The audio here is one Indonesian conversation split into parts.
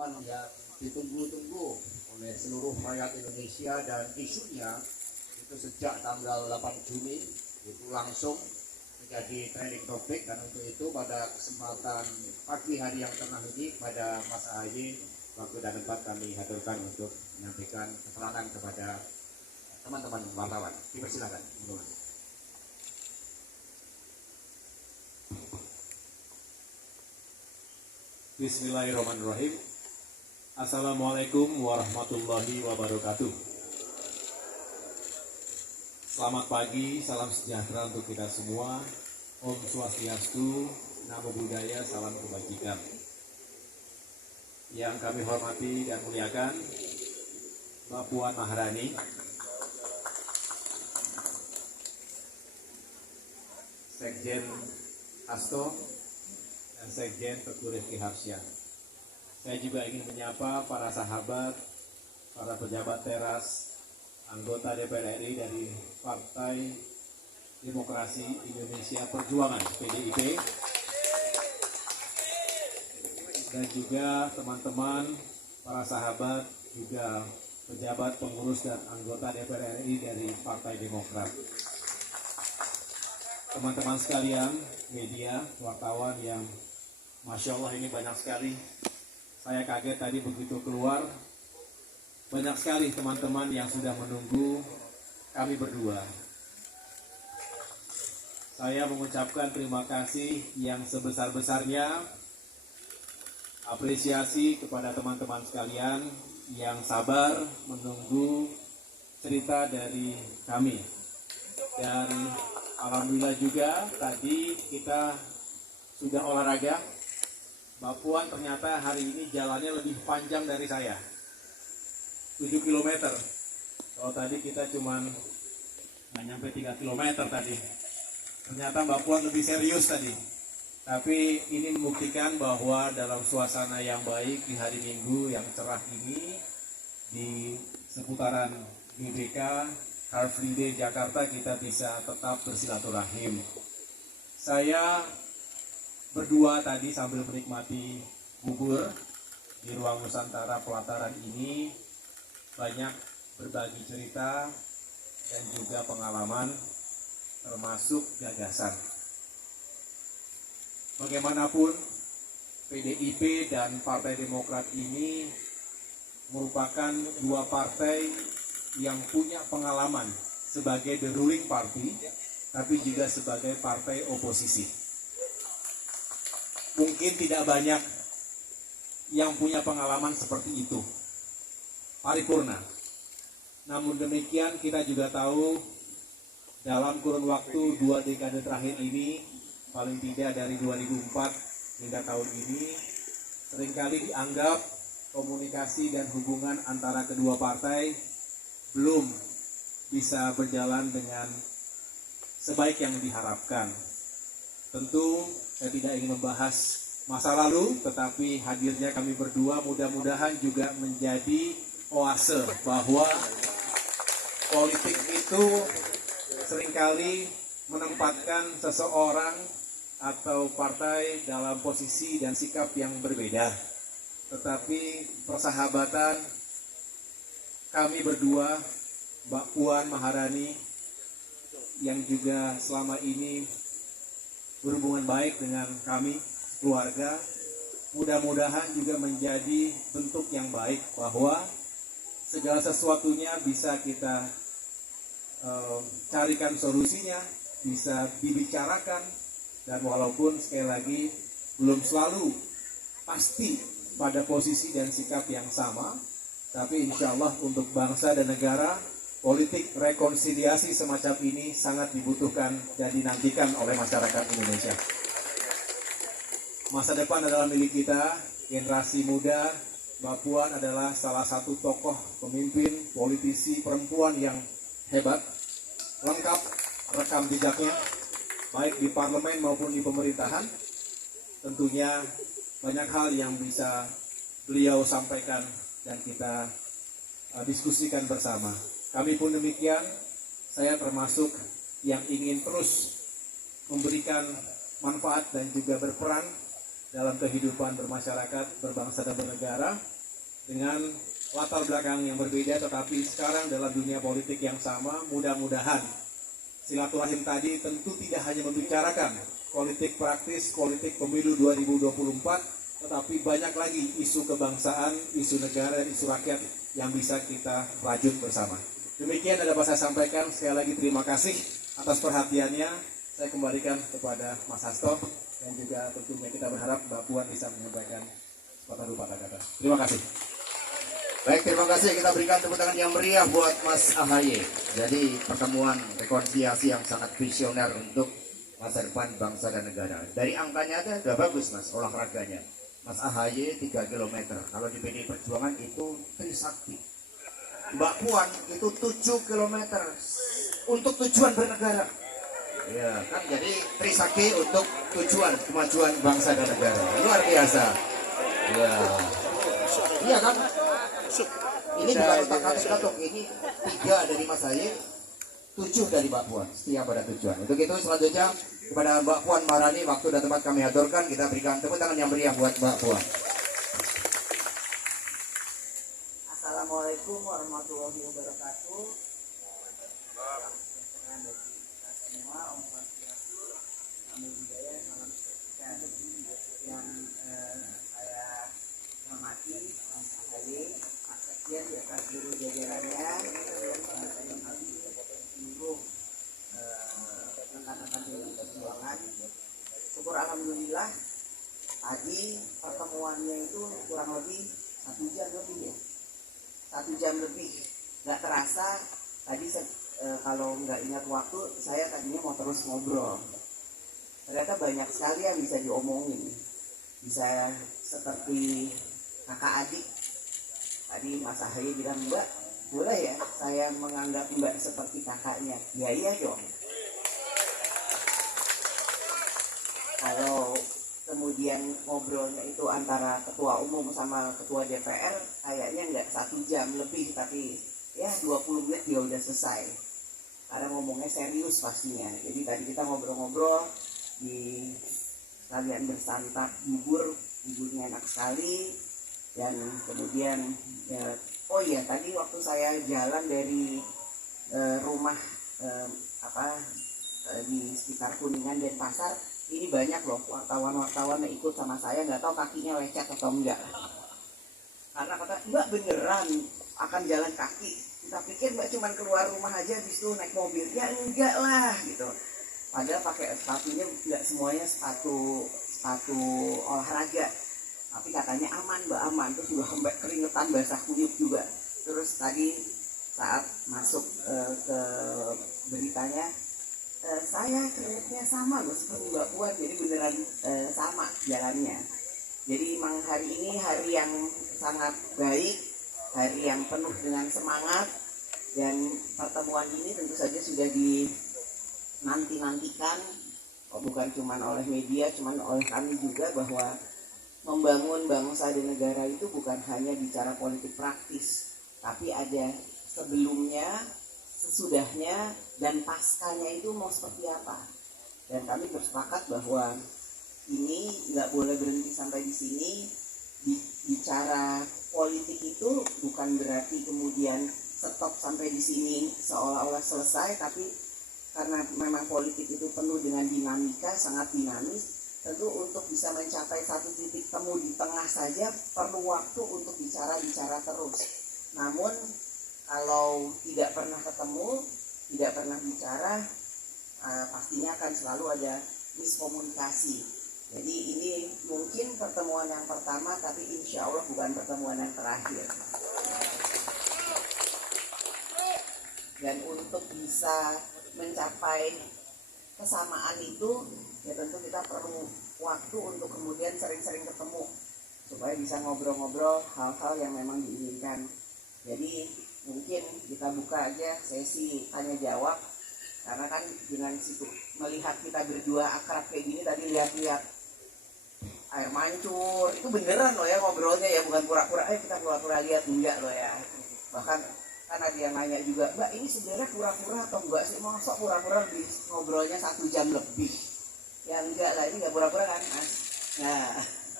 pahlawan yang ditunggu-tunggu oleh seluruh rakyat Indonesia dan isunya itu sejak tanggal 8 Juni itu langsung menjadi trending topik. Dan untuk itu pada kesempatan pagi hari yang tenang ini pada Mas AHY waktu dan tempat kami hadirkan untuk menyampaikan keterangan kepada teman-teman wartawan. Dipersilakan. Bismillahirrahmanirrahim. Assalamualaikum warahmatullahi wabarakatuh. Selamat pagi, salam sejahtera untuk kita semua. Om Swastiastu, Namo Buddhaya, salam kebajikan. Yang kami hormati dan muliakan Mbak Puan Maharani, Sekjen Hasto, dan Sekjen Teguh Rifki Harsya. Saya juga ingin menyapa para sahabat, para pejabat teras, anggota DPR RI dari Partai Demokrasi Indonesia Perjuangan (PDIP), dan juga teman-teman, para sahabat, juga pejabat pengurus dan anggota DPR RI dari Partai Demokrat. Teman-teman sekalian, media, wartawan yang Masya Allah ini banyak sekali. Saya kaget tadi begitu keluar, banyak sekali teman-teman yang sudah menunggu kami berdua. Saya mengucapkan terima kasih yang sebesar-besarnya, apresiasi kepada teman-teman sekalian yang sabar menunggu cerita dari kami. Dan alhamdulillah juga tadi kita sudah olahraga. Mbak Puan ternyata hari ini jalannya lebih panjang dari saya, 7 km. Kalau tadi kita cuma nggak nyampe 3 km tadi. Ternyata Mbak Puan lebih serius tadi. Tapi ini membuktikan bahwa dalam suasana yang baik di hari Minggu yang cerah ini, di seputaran GBK Car Free Day Jakarta, kita bisa tetap bersilaturahim. Saya berdua tadi sambil menikmati bubur di ruang Nusantara Pelataran ini, banyak berbagi cerita dan juga pengalaman, termasuk gagasan. Bagaimanapun, PDIP dan Partai Demokrat ini merupakan dua partai yang punya pengalaman sebagai the ruling party, tapi juga sebagai partai oposisi. Mungkin tidak banyak yang punya pengalaman seperti itu, paripurna. Namun demikian kita juga tahu dalam kurun waktu 2 dekade terakhir ini, paling tidak dari 2004 hingga tahun ini, seringkali dianggap komunikasi dan hubungan antara kedua partai belum bisa berjalan dengan sebaik yang diharapkan. Tentu saya tidak ingin membahas masa lalu, tetapi hadirnya kami berdua mudah-mudahan juga menjadi oase bahwa politik itu seringkali menempatkan seseorang atau partai dalam posisi dan sikap yang berbeda. Tetapi persahabatan kami berdua, Mbak Puan Maharani, yang juga selama ini berhubungan baik dengan kami, keluarga, mudah-mudahan juga menjadi bentuk yang baik bahwa segala sesuatunya bisa kita carikan solusinya, bisa dibicarakan, dan walaupun sekali lagi belum selalu pasti pada posisi dan sikap yang sama, tapi insya Allah untuk bangsa dan negara, politik rekonsiliasi semacam ini sangat dibutuhkan dan dinantikan oleh masyarakat Indonesia. Masa depan adalah milik kita, generasi muda. Mbak Puan adalah salah satu tokoh pemimpin, politisi perempuan yang hebat, lengkap rekam jejaknya, baik di parlemen maupun di pemerintahan. Tentunya banyak hal yang bisa beliau sampaikan dan kita diskusikan bersama. Kami pun demikian, saya termasuk yang ingin terus memberikan manfaat dan juga berperan dalam kehidupan bermasyarakat, berbangsa dan bernegara dengan latar belakang yang berbeda, tetapi sekarang dalam dunia politik yang sama. Mudah-mudahan silaturahim tadi tentu tidak hanya membicarakan politik praktis, politik pemilu 2024, tetapi banyak lagi isu kebangsaan, isu negara, dan isu rakyat yang bisa kita rajut bersama. Demikian yang dapat saya sampaikan. Sekali lagi terima kasih atas perhatiannya. Saya kembalikan kepada Mas Hasto, dan juga tentunya kita berharap Mbak Puan bisa menyampaikan sepatah dua patah kata. Terima kasih. Baik, terima kasih. Kita berikan tepuk tangan yang meriah buat Mas AHY. Jadi pertemuan rekonsiliasi yang sangat visioner untuk masa depan bangsa dan negara. Dari angkanya ada udah bagus Mas, olahraganya. Mas AHY 3 km. Kalau di PDI Perjuangan itu Trisakti. Mbak Puan itu 7 km untuk tujuan bernegara. Ya kan, jadi Trisakti untuk tujuan kemajuan bangsa dan negara. Luar biasa. Ya. Iya kan? Ini bukan otak-atik katuk, ini 3 dari Mas AHY, 7 dari Mbak Puan, setia pada tujuan. Untuk itu selanjutnya kepada Mbak Puan Maharani, waktu dan tempat kami aturkan, kita berikan tepuk tangan yang meriah buat Mbak Puan. Assalamualaikum warahmatullahi wabarakatuh. Semua Om Swastiastu, Namo Buddhaya, salam kebajikan. Yang saya hormati Mas AHY, Pak Sekjen beserta seluruh jajarannya, saya hormati seluruh rekan-rekan di perjuangan. Syukur alhamdulillah tadi pertemuannya itu kurang lebih 1 jam lebih ya. 1 jam lebih, nggak terasa. Tadi kalau nggak ingat waktu, saya tadinya mau terus ngobrol. Ternyata banyak sekali yang bisa diomongin, bisa seperti kakak adik. Tadi Mas AHY bilang, Mbak, boleh ya saya menganggap Mbak seperti kakaknya? Ya iya dong. Kalau kemudian ngobrolnya itu antara ketua umum sama ketua DPR, kayaknya nggak 1 jam lebih, tapi ya 20 menit dia udah selesai. Karena ngomongnya serius pastinya. Jadi tadi kita ngobrol-ngobrol, di sekalian bersantap buburnya enak sekali. Dan kemudian ya, oh iya, tadi waktu saya jalan dari rumah di sekitar Kuningan dan Pasar, ini banyak loh wartawan-wartawan yang ikut sama saya, nggak tahu kakinya lecet atau enggak. Karena kata, Mbak beneran akan jalan kaki? Kita pikir Mbak cuma keluar rumah aja, habis itu naik mobil. Ya enggak lah gitu. Padahal pakai sepatunya nggak semuanya sepatu olahraga. Tapi katanya aman Mbak, aman. Terus juga sampai keringetan, basah kuyup juga. Terus tadi saat masuk ke beritanya, saya keringetnya sama loh seperti Mbak Puan, jadi beneran sama jalannya. Jadi memang hari ini hari yang sangat baik, hari yang penuh dengan semangat, dan pertemuan ini tentu saja sudah dinanti-nantikan, bukan cuma oleh media, cuma oleh kami juga, bahwa membangun bangsa dan negara itu bukan hanya bicara politik praktis, tapi ada sebelumnya, sesudahnya, dan paskanya itu mau seperti apa. Dan kami bersepakat bahwa ini nggak boleh berhenti sampai di sini. Bicara politik itu bukan berarti kemudian stop sampai di sini seolah-olah selesai, tapi karena memang politik itu penuh dengan dinamika, sangat dinamis. Tentu untuk bisa mencapai satu titik temu di tengah saja perlu waktu untuk bicara terus. Namun kalau tidak pernah ketemu, tidak pernah bicara, pastinya akan selalu ada miskomunikasi. Jadi ini mungkin pertemuan yang pertama, tapi insya Allah bukan pertemuan yang terakhir. Dan untuk bisa mencapai kesamaan itu, ya tentu kita perlu waktu untuk kemudian sering-sering ketemu, supaya bisa ngobrol-ngobrol hal-hal yang memang diinginkan. Jadi mungkin kita buka aja sesi tanya jawab, karena kan dengan situ melihat kita berdua akrab kayak gini, tadi lihat-lihat air mancur, itu beneran loh ya ngobrolnya ya, bukan pura-pura, kita pura-pura lihat, enggak loh ya. Bahkan karena dia nanya juga, Mbak ini sebenarnya pura-pura atau enggak sih, masa pura-pura lebih ngobrolnya 1 jam lebih? Ya enggak lah, ini enggak pura-pura kan Mas. Nah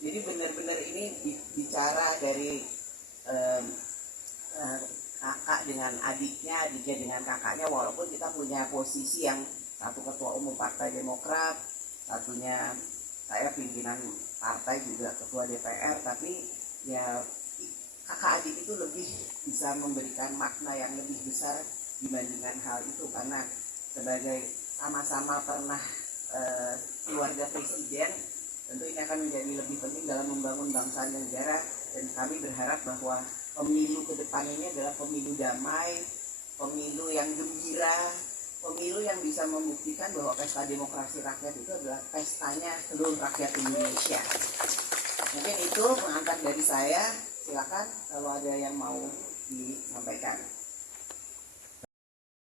Jadi benar-benar ini bicara dari em, kakak dengan adiknya, adiknya dengan kakaknya, walaupun kita punya posisi yang satu ketua umum Partai Demokrat, satunya saya pimpinan partai juga ketua DPR, tapi ya kakak adik itu lebih bisa memberikan makna yang lebih besar dibandingkan hal itu, karena sebagai sama-sama pernah keluarga presiden, tentu ini akan menjadi lebih penting dalam membangun bangsa dan negara, dan kami berharap bahwa pemilu ke depan ini adalah pemilu damai, pemilu yang gembira, pemilu yang bisa membuktikan bahwa pesta demokrasi rakyat itu adalah pestanya seluruh rakyat Indonesia. Mungkin itu pengantar dari saya, silakan kalau ada yang mau disampaikan.